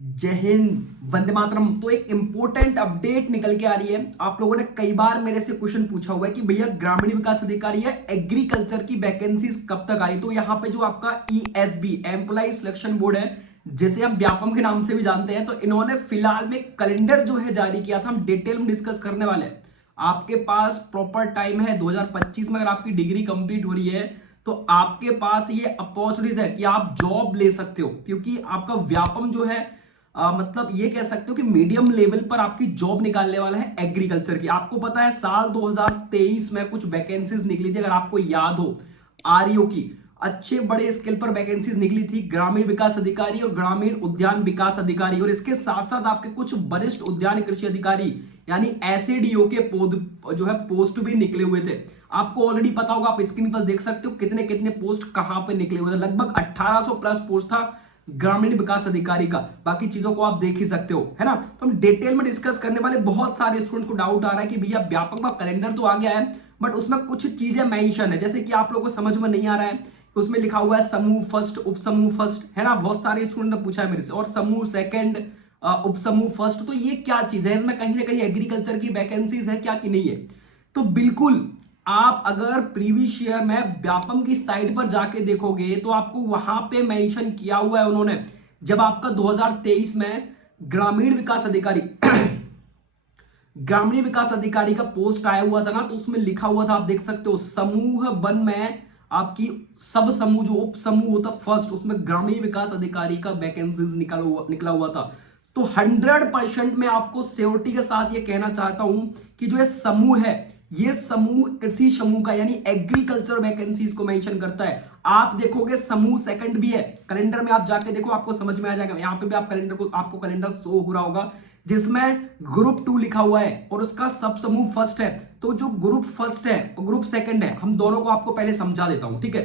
जय हिंद, वंदे मातरम। तो एक इंपॉर्टेंट अपडेट निकल के आ रही है। आप लोगों ने कई बार मेरे से क्वेश्चन पूछा हुआ है कि भैया ग्रामीण विकास अधिकारी या एग्रीकल्चर की वैकेंसीज कब तक आ रही। तो यहाँ पे जो आपका ईएसबी एम्प्लॉय सिलेक्शन बोर्ड है, जिसे हम व्यापम के नाम से भी जानते हैं, तो इन्होंने फिलहाल में कैलेंडर जो है जारी किया था। हम डिटेल में डिस्कस करने वाले हैं। आपके पास प्रॉपर टाइम है 2025 में। अगर आपकी डिग्री कंप्लीट हो रही है तो आपके पास ये अपॉर्चुनिटीज है कि आप जॉब ले सकते हो, क्योंकि आपका व्यापम जो है मतलब ये कह सकते हो कि मीडियम लेवल पर आपकी जॉब निकालने वाला है एग्रीकल्चर की। आपको पता है साल 2023 में कुछ वैकेंसीज निकली थी, अगर आपको याद हो, आरईओ की अच्छे बड़े स्केल पर वैकेंसीज निकली थी, ग्रामीण विकास अधिकारी और ग्रामीण उद्यान विकास अधिकारी। और इसके साथ साथ आपके कुछ वरिष्ठ उद्यान कृषि अधिकारी यानी एसएडीओ के पद जो है पोस्ट भी निकले हुए थे। आपको ऑलरेडी पता होगा, आप स्क्रीन पर देख सकते हो कितने कितने पोस्ट कहां पे निकले हुए थे। लगभग 1800 प्लस पोस्ट था ग्रामीण विकास अधिकारी का। बाकी चीजों को आप देख ही सकते हो, है ना। तो हम डिटेल में डिस्कस करने वाले। बहुत सारे स्टूडेंट्स को डाउट आ रहा है कि भैया व्यापक का कैलेंडर तो आ गया है, बट उसमें कुछ चीजें मेंशन है, जैसे कि आप लोगों को समझ में नहीं आ रहा है कि उसमें लिखा हुआ है समूह फर्स्ट, उप समूह फर्स्ट, है ना। बहुत सारे स्टूडेंट ने पूछा है मेरे से, और समूह सेकंड, उप समूह फर्स्ट। तो ये क्या चीज है, इसमें कहीं ना कहीं एग्रीकल्चर की वैकेंसीज है क्या कि नहीं है। तो बिल्कुल, आप अगर प्रीवियस ईयर में व्यापम की साइट पर जाके देखोगे तो आपको वहां पे मेंशन किया हुआ है उन्होंने। जब आपका 2023 में ग्रामीण विकास अधिकारी ग्रामीण विकास अधिकारी का पोस्ट आया हुआ था ना, तो उसमें लिखा हुआ था, आप देख सकते हो, समूह वन में आपकी सब समूह जो उप समूह होता फर्स्ट, उसमें ग्रामीण विकास अधिकारी का वैकेंसीज निकला हुआ था। तो 100% मैं आपको श्योरिटी के साथ ये कहना चाहता हूं कि जो ये समूह है, ये समूह कृषि समूह का यानी एग्रीकल्चर वैकेंसीज को मेंशन करता है। आप देखोगे समूह सेकंड भी है, कैलेंडर में आप जाके देखो, आपको समझ में आ जाएगा। यहां पे भी आपको कैलेंडर शो हो रहा होगा, जिसमें ग्रुप 2 लिखा हुआ है और उसका सब समूह फर्स्ट है। तो जो ग्रुप फर्स्ट है और ग्रुप सेकंड है, हम दोनों को आपको पहले समझा देता हूं, ठीक है।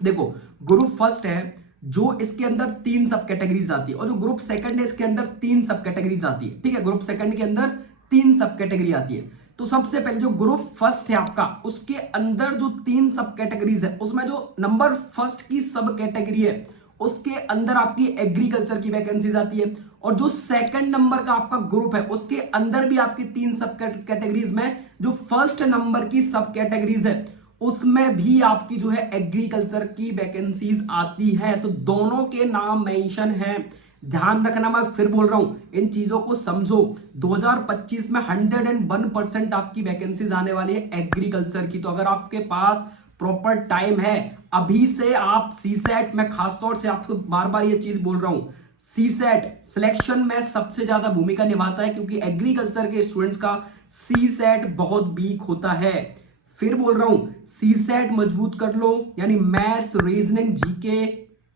देखो, ग्रुप फर्स्ट है जो इसके अंदर 3 सब कैटेगरीज आती है, और जो ग्रुप सेकंड है इसके अंदर 3 सब कैटेगरीज आती है, ठीक है। ग्रुप सेकंड के अंदर 3 सब कैटेगरी आती है। तो सबसे पहले जो ग्रुप फर्स्ट है आपका, उसके अंदर जो 3 सब कैटेगरीज है, उसमें जो नंबर फर्स्ट की सब कैटेगरी है उसके अंदर आपकी एग्रीकल्चर की वैकेंसीज आती है। और जो सेकंड नंबर का आपका ग्रुप है उसके अंदर भी आपकी 3 सब कैटेगरीज में जो फर्स्ट नंबर की सब कैटेगरीज है उसमें भी आपकी जो है एग्रीकल्चर की वैकेंसीज आती है। तो दोनों के नाम मेंशन है, ध्यान रखना। मैं फिर बोल रहा हूं, इन चीजों को समझो। 2025 में 101% आपकी वैकेंसीज आने वाली है एग्रीकल्चर की। तो अगर आपके पास प्रॉपर टाइम है, अभी से आप सीसेट में, खासतौर से आपको बार बार ये चीज बोल रहा हूं, सीसेट सिलेक्शन में सबसे ज्यादा भूमिका निभाता है, क्योंकि एग्रीकल्चर के स्टूडेंट्स का सीसेट बहुत वीक होता है। फिर बोल रहा हूं, सीसेट मजबूत कर लो, यानी मैथ्स, रीजनिंग, जीके,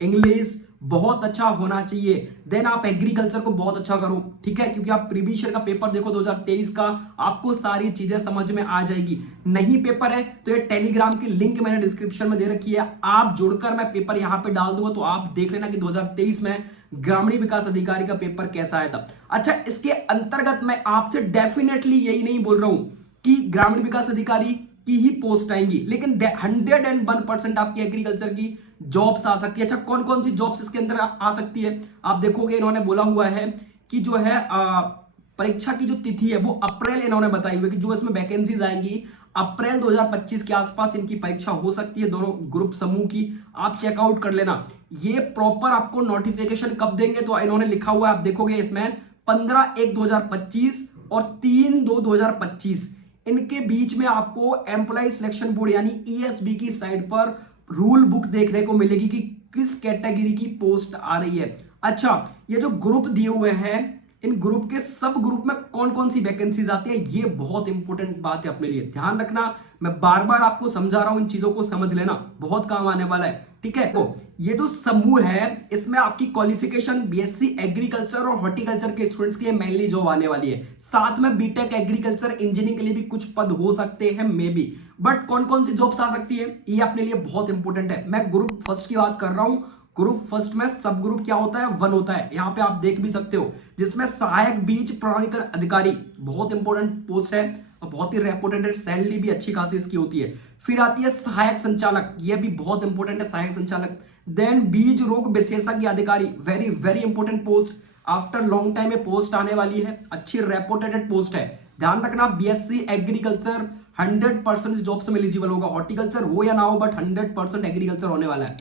इंग्लिश बहुत अच्छा होना चाहिए। देन आप एग्रीकल्चर को बहुत अच्छा करो, ठीक है, क्योंकि आप प्रीवियस ईयर का पेपर देखो 2023 का, आपको सारी चीजें समझ में आ जाएगी। नहीं पेपर है तो ये टेलीग्राम की लिंक मैंने डिस्क्रिप्शन में दे रखी है, आप जुड़कर, मैं पेपर यहां पे डाल दूंगा, तो आप देख लेना कि 2023 में ग्रामीण विकास अधिकारी का पेपर कैसा आया था। अच्छा, इसके अंतर्गत मैं आपसे डेफिनेटली यही नहीं बोल रहा हूं कि ग्रामीण विकास अधिकारी की ही पोस्ट आएंगी, लेकिन 101% आपकी एग्रीकल्चर की जॉब्स आ सकती है। अच्छा, कौन कौन सी जॉब्स इसके अंदर आ सकती है, आप देखोगे इन्होंने बोला हुआ है कि जो है परीक्षा की जो तिथि है वो अप्रैल, इन्होंने बताई हुई कि जो इसमें वैकेंसीज आएंगी अप्रैल 2025 के आसपास इनकी परीक्षा हो सकती है, दोनों ग्रुप समूह की। आप चेकआउट कर लेना। ये प्रॉपर आपको नोटिफिकेशन कब देंगे, तो इन्होंने लिखा हुआ है, आप देखोगे इसमें 15/1/2025 और 3/2/2025 इनके बीच में आपको एम्प्लॉय सिलेक्शन बोर्ड यानी ईएसबी की साइट पर रूल बुक देखने को मिलेगी कि किस कैटेगरी की पोस्ट आ रही है। अच्छा, ये जो ग्रुप दिए हुए हैं, इन ग्रुप के सब ग्रुप में कौन कौन सी वैकेंसीज आती है, ये बहुत इंपॉर्टेंट बात है अपने लिए, ध्यान रखना। मैं बार बार आपको समझा रहा हूं, इन चीजों को समझ लेना, बहुत काम आने वाला है, ठीक है। तो ये जो समूह है इसमें आपकी क्वालिफिकेशन बीएससी एग्रीकल्चर और हॉर्टिकल्चर के स्टूडेंट्स के लिए मेनली जॉब आने वाली है। साथ में बीटेक एग्रीकल्चर इंजीनियरिंग के लिए भी कुछ पद हो सकते हैं मे बी, बट कौन कौन सी जॉब्स आ सकती है ये अपने लिए बहुत इंपॉर्टेंट है। मैं ग्रुप फर्स्ट की बात कर रहा हूं। ग्रुप फर्स्ट में सब ग्रुप क्या होता है, 1 होता है, यहां पे आप देख भी सकते हो, जिसमें सहायक बीज प्रमाणीकरण अधिकारी, बहुत इंपॉर्टेंट पोस्ट है और बहुत ही रेपुटेटेड, सैलरी भी अच्छी खासी इसकी होती है। फिर आती है सहायक संचालक, यह भी बहुत इंपॉर्टेंट है, सहायक संचालक। देन बीज रोग विशेषज्ञ अधिकारी, very very important post. After long time में पोस्ट आने वाली है, अच्छी रेपुटेटेड पोस्ट है। ध्यान रखना बीएससी एग्रीकल्चर 100% इस जॉब से एलिजिबल होगा, हॉर्टिकल्चर हो या ना हो बट 100% एग्रीकल्चर होने वाला है।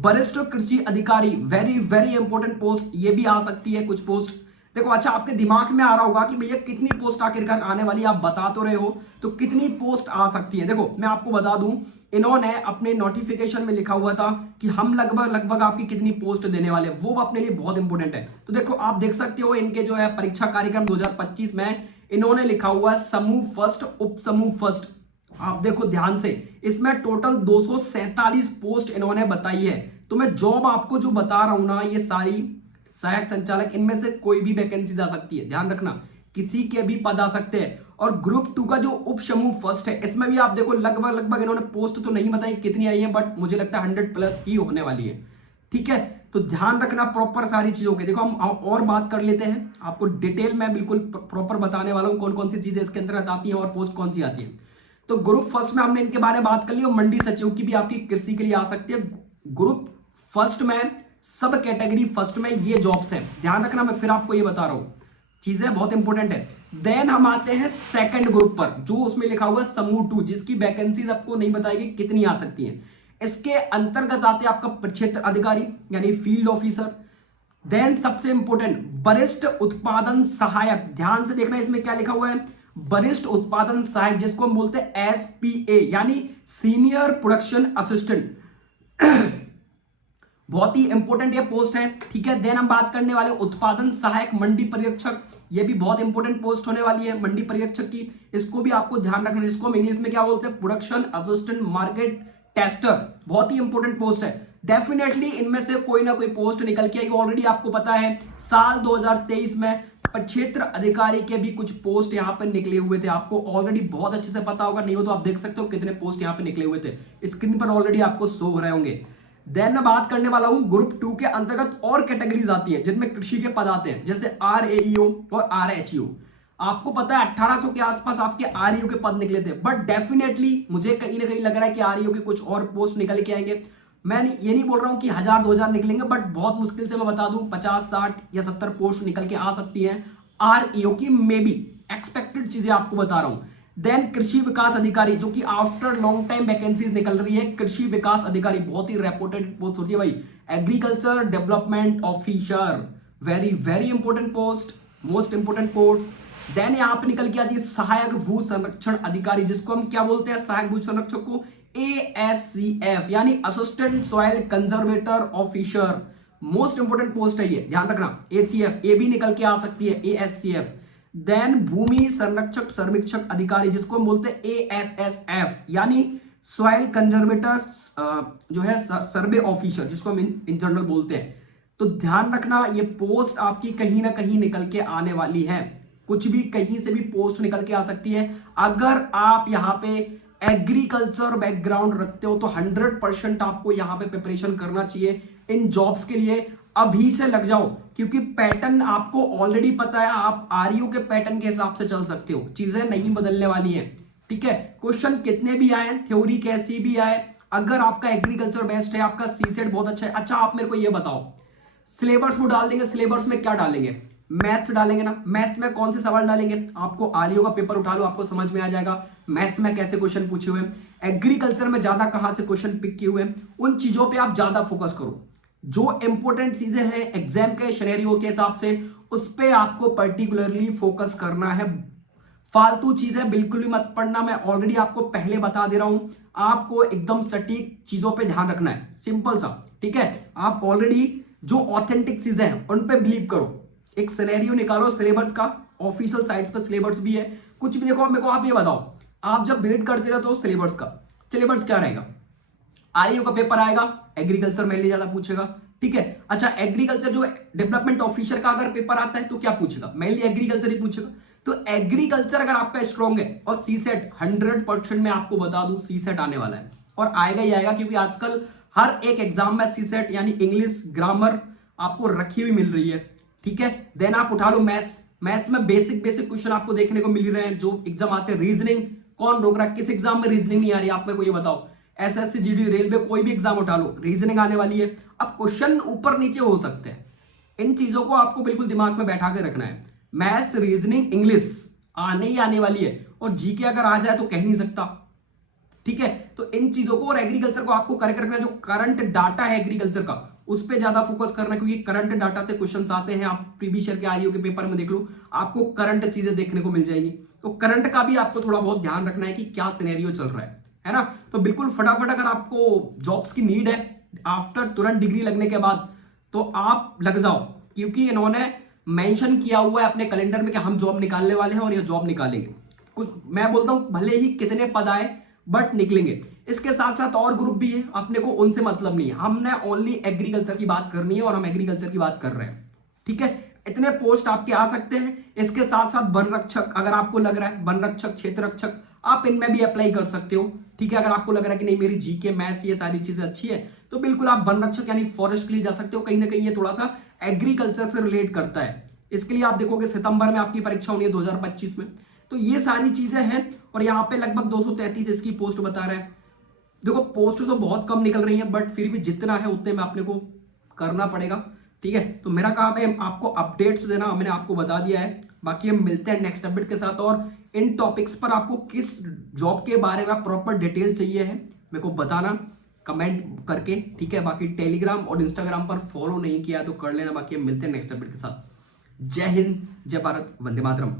वरिष्ठ कृषि अधिकारी, वेरी वेरी इंपॉर्टेंट पोस्ट, ये भी आ सकती है कुछ पोस्ट। देखो अच्छा, आपके दिमाग में आ रहा होगा कि भैया कितनी पोस्ट आखिरकार आने वाली है, आप बता तो रहे हो, तो कितनी पोस्ट आ सकती है। देखो मैं आपको बता दूं, इन्होंने अपने नोटिफिकेशन में लिखा हुआ था कि हम लगभग लगभग आपकी कितनी पोस्ट देने वाले हैं, वो अपने लिए बहुत इंपॉर्टेंट है। तो देखो आप देख सकते हो इनके जो है परीक्षा कार्यक्रम 2025 में इन्होंने लिखा हुआ है समूह फर्स्ट, उप समूह फर्स्ट। आप देखो ध्यान से, इसमें टोटल 247 पोस्ट इन्होंने बताई है। तो मैं जॉब आपको जो बता रहा हूं ना, ये सारी सहायक संचालक, इनमें से कोई भी वैकेंसी आ सकती है, ध्यान रखना, किसी के भी पद आ सकते हैं। और ग्रुप 2 का जो उप समूह फर्स्ट है, इसमें भी आप देखो लगभग लगभग इन्होंने पोस्ट तो नहीं बताई कितनी आई है, बट मुझे लगता है 100+ ही होने वाली है। ठीक है, तो ध्यान रखना प्रॉपर सारी चीजों के। देखो हम और बात कर लेते हैं, आपको डिटेल में बिल्कुल प्रॉपर बताने वाला हूं कौन कौन सी चीजें इसके अंतर्गत आती हैं और पोस्ट कौन सी आती है। तो ग्रुप फर्स्ट में हमने इनके बारे में बात कर ली, और मंडी सचिव की भी आपकी कृषि के लिए आ सकती है। ग्रुप फर्स्ट में, सब कैटेगरी फर्स्ट में ये जॉब्स हैं, ध्यान रखना, मैं फिर आपको ये बता रहा हूं, चीजें बहुत इंपॉर्टेंट है। देन हम आते हैं सेकंड ग्रुप पर, जो उसमें लिखा हुआ है समूह 2, जिसकी वैकेंसीज आपको नहीं बताएगी कितनी आ सकती हैं। इसके अंतर्गत आते हैं आपका प्रक्षेत्र अधिकारी यानी फील्ड ऑफिसर। देन सबसे इंपॉर्टेंट वरिष्ठ उत्पादन सहायक, ध्यान से देखना इसमें क्या लिखा हुआ है, वरिष्ठ उत्पादन सहायक, जिसको हम बोलते हैं SPA यानी सीनियर प्रोडक्शन असिस्टेंट। बहुत ही इंपॉर्टेंट ये पोस्ट है। ठीक है, देन हम बात करने वाले उत्पादन सहायक मंडी पर्यवेक्षक, ये भी बहुत इंपॉर्टेंट पोस्ट होने वाली है मंडी पर्यवेक्षक की, इसको भी आपको ध्यान रखना, इसको हम इंग्लिश में क्या बोलते हैं, प्रोडक्शन असिस्टेंट मार्केट टेस्टर, बहुत ही इंपॉर्टेंट पोस्ट है। डेफिनेटली इनमें से कोई ना कोई पोस्ट निकल के आएगी। ऑलरेडी आपको पता है साल 2023 में प्रक्षेत्र अधिकारी के भी कुछ पोस्ट यहां पर निकले हुए थे, आपको ऑलरेडी बहुत अच्छे से पता होगा, नहीं हो तो आप देख सकते हो कितने पोस्ट यहां पे निकले हुए थे, स्क्रीन पर ऑलरेडी आपको शो हो रहे होंगे। देन मैं बात करने वाला हूं ग्रुप 2 के अंतर्गत और कैटेगरीज आती है जिनमें कृषि के पद आते हैं, जैसे RAEO और RHEO। आपको पता है 1800 के आसपास आपके REO के पद निकले थे, बट डेफिनेटली मुझे कहीं ना कहीं लग रहा है कि REO के कुछ और पोस्ट निकल के आएंगे। मैं ये नहीं बोल रहा हूं कि 1000-2000 निकलेंगे, बट बहुत मुश्किल से मैं बता दूं 50, 60 या 70 पोस्ट निकल के आ सकती है REO की, मे बी एक्सपेक्टेड चीजें आपको बता रहा हूं। देन कृषि विकास अधिकारी, जो कि आफ्टर लॉन्ग टाइम वैकेंसीज निकल रही है, कृषि विकास अधिकारी बहुत ही रेपुटेड पोस्ट होती है भाई, agriculture development officer, very very important post, most important post. Then यहां पे निकल के आती है सहायक भू संरक्षण अधिकारी, जिसको हम क्या बोलते हैं, सहायक भू संरक्षक को ASCF यानी assistant soil conservator officer, most important post है ये, ध्यान रखना। ACF ये भी निकल के आ सकती है, ASCF। देन भूमि संरक्षक सर्वेक्षक अधिकारी, जिसको हम बोलते हैं ASSF यानी सॉइल कंजर्वेटर जो है सर्वे ऑफिसर, जिसको हम इन जनरल बोलते हैं। तो ध्यान रखना ये पोस्ट आपकी कहीं ना कहीं निकल के आने वाली है, कुछ भी कहीं से भी पोस्ट निकल के आ सकती है। अगर आप यहाँ पे एग्रीकल्चर बैकग्राउंड रखते हो तो 100% आपको यहाँ पे प्रिपरेशन करना चाहिए इन जॉब्स के लिए, अभी से लग जाओ, क्योंकि पैटर्न आपको ऑलरेडी पता है, आप REO के पैटर्न के हिसाब से चल सकते हो, चीजें नहीं बदलने वाली हैं। ठीक है, क्वेश्चन कितने भी आए, थ्योरी कैसी भी आए, अगर आपका एग्रीकल्चर बेस्ट है, आपका CSET बहुत अच्छा है। अच्छा आप मेरे को ये बताओ, सिलेबस वो डाल देंगे, सिलेबस में क्या डालेंगे, मैथ्स डालेंगे ना, मैथ्स में कौन से सवाल डालेंगे, आपको REO का पेपर उठा लो, आपको समझ में आ जाएगा मैथ्स में कैसे क्वेश्चन पूछे हुए, एग्रीकल्चर में ज्यादा कहां से क्वेश्चन पिक किए हुए, उन चीजों पे आप ज्यादा फोकस करो। जो इंपॉर्टेंट चीजें हैं एग्जाम के सिनेरियो के हिसाब से, उस पे आपको पर्टिकुलरली फोकस करना है। फालतू चीजें बिल्कुल भी मत पढ़ना, मैं ऑलरेडी आपको पहले बता दे रहा हूं, आपको एकदम सटीक चीजों पे ध्यान रखना है, सिंपल सा। ठीक है, आप ऑलरेडी जो ऑथेंटिक चीजें हैं उन पे बिलीव करो, एक सिनेरियो निकालो सिलेबस का, ऑफिशियल साइट्स पे सिलेबस भी है, कुछ भी देखो। मेरे को आप ये बताओ, आप जब वेट करते रहते हो सिलेबस का, सिलेबस क्या रहेगा, REO का पेपर आएगा, एग्रीकल्चर मेनली ज्यादा पूछेगा। ठीक है, अच्छा एग्रीकल्चर जो डेवलपमेंट ऑफिसर का अगर पेपर आता है तो क्या पूछेगा, मेनली एग्रीकल्चर ही पूछेगा। तो एग्रीकल्चर अगर आपका स्ट्रॉन्ग है, और CSET 100% में आपको बता दूं CSET आने वाला है, और आएगा ही आएगा, क्योंकि आजकल हर एक एग्जाम में CSET यानी इंग्लिश ग्रामर आपको रखी हुई मिल रही है। ठीक है, देन आप उठा लो मैथ्स, मैथ्स में बेसिक क्वेश्चन आपको देखने को मिल रहे हैं, जो एग्जाम आते हैं। रीजनिंग कौन रोक रहा है, किस एग्जाम में रीजनिंग नहीं आ रही, आप मेरे को ये बताओ। SSC GD रेलवे कोई भी एग्जाम उठा लो, रीजनिंग आने वाली है। अब क्वेश्चन ऊपर नीचे हो सकते हैं, इन चीजों को आपको बिल्कुल दिमाग में बैठा के रखना है। मैथ्स, रीजनिंग, इंग्लिश आने ही आने वाली है, और जीके अगर आ जाए तो कह नहीं सकता। ठीक है, तो इन चीजों को और एग्रीकल्चर को आपको करेक्ट रखना है। जो करंट डाटा है एग्रीकल्चर का, उस पर ज्यादा फोकस करना, क्योंकि करंट डाटा से क्वेश्चंस आते हैं। आप प्रीवियस ईयर के आरईओ के पेपर में देख लो, आपको करंट चीजें देखने को मिल जाएंगी। तो करंट का भी आपको थोड़ा बहुत ध्यान रखना है कि क्या सिनेरियो चल रहा है ना। तो बिल्कुल फटाफट, अगर आपको जॉब्स की नीड है आफ्टर तुरंत डिग्री लगने के बाद, तो आप लग जाओ, क्योंकि इन्होंने मेंशन किया हुआ है अपने कैलेंडर में कि हम जॉब निकालने वाले हैं और ये जॉब निकालेंगे। कुछ मैं बोलता हूं भले ही कितने पद आए, बट निकलेंगे। इसके साथ साथ और ग्रुप भी है, अपने को उनसे मतलब नहीं है, हमने ओनली एग्रीकल्चर की बात करनी है और हम एग्रीकल्चर की बात कर रहे हैं। ठीक है, इतने पोस्ट आपके आ सकते हैं। इसके साथ साथ वन रक्षक, अगर आपको लग रहा है वन रक्षक, क्षेत्र रक्षक, आप इनमें भी अप्लाई कर सकते हो। ठीक है, अगर आपको लग रहा है कि नहीं मेरी जीके, मैथ्स, ये सारी चीजें अच्छी है, तो बिल्कुल आप वन रक्षक यानी फॉरेस्ट के लिए जा सकते हो। कहीं ना कहीं ये थोड़ा सा एग्रीकल्चर से रिलेट करता है। इसके लिए आप देखोगे सितंबर में आपकी परीक्षा होनी है 2025 में। तो ये सारी चीजें हैं, और यहाँ पे लगभग 233 इसकी पोस्ट बता रहा है। देखो पोस्ट तो बहुत कम निकल रही है, बट फिर भी जितना है उतने में अपने को करना पड़ेगा। ठीक है, तो मेरा काम है आपको अपडेट्स देना, मैंने आपको बता दिया है। बाकी हम मिलते हैं नेक्स्ट अपडेट के साथ, और इन टॉपिक्स पर आपको किस जॉब के बारे में प्रॉपर डिटेल चाहिए है मेरे को बताना कमेंट करके। ठीक है, बाकी टेलीग्राम और इंस्टाग्राम पर फॉलो नहीं किया तो कर लेना। बाकी हम मिलते हैं नेक्स्ट अपडेट के साथ। जय हिंद, जय भारत, वंदे मातरम।